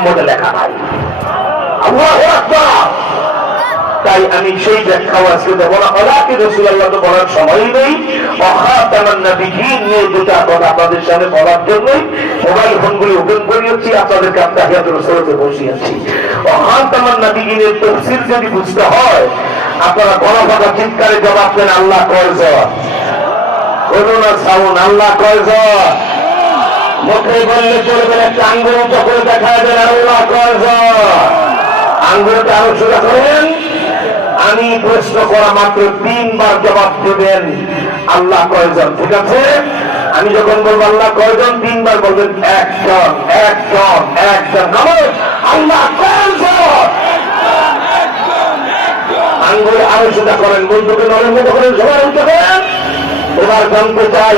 মোহাম্মদে লেখা নাই তাই আমি সেই ব্যাখ্যাও আজকে দেবো না। হলাকি রসুল্লাহ তো বলার সময় নেই। নিয়ে দুটা কথা আপনাদের সামনে বলার জন্যই মোবাইল ফোনগুলি ওপেন করিয়েছি আপনাদেরকে আপনাহিয়াত রসুলতে বসিয়েছি অখাতামান নবীজিনের তফসিল যদি বুঝতে হয়, আপনারা গলা ফাঁকা চিৎকারে জবাব দেন, আল্লাহ কয়জ করোনা সাউন, আল্লাহ কয়জ মুখে বললে চলবে না, একটা আঙ্গুল উঁচু দেখা দেন আল্লাহ আঙ্গুলটা আরও সোজা করেন। আমি প্রশ্ন করা মাত্র তিনবার জবাব দেবেন আল্লাহ কয়জন ঠিক আছে? আমি যখন বলব আল্লাহ কয়জন তিনবার বলবেন একজন একজন একজন। আল্লাহ কয়জন? আঙ্গুল আরও সোজা করেন বন্ধুকে মতো করেন সবাই করেন এবার জানতে চাই,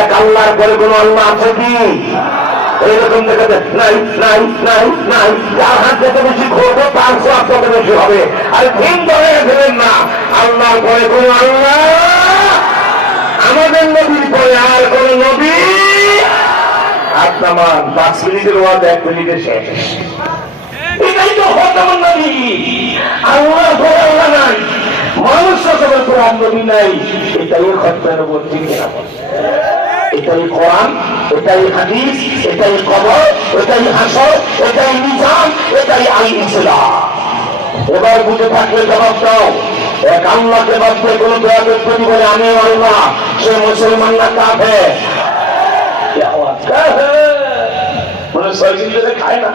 এক আল্লাহর পরে কোন আল্লাহ আছে কি? এইরকম দেখা যায়, নাই নাই নাই নাই। যার হাত যত বেশি ঘুরবো তার সব তত বেশি হবে। আর ভিন ধরে দেবেন না, আল্লাহর পরে কোন আল্লাহ, আমাদের নবীর পরে আর কোন নবী আপনার পাঁচ মিনিটের ওয়াজ, এক মিনিটে শেষ। এটাই তো নবী। আল্লাহ আল্লাহ নাই। মানুষ নবী নাই। এটাই খতমের ঠিক কিনা এটাই কোরআন এটাই হাদিস এটাই কবর এটাই হাসর এটাই নিজাম এটাই আল ইসলাম এবার বুঝে থাকলে জবাব দাও। এক আল্লাহকে বাদ দিয়ে কোনো দয়া ব্যক্তি বলে আমি আল্লাহ সে মুসলমান না কাফে মানে ছয় খায় না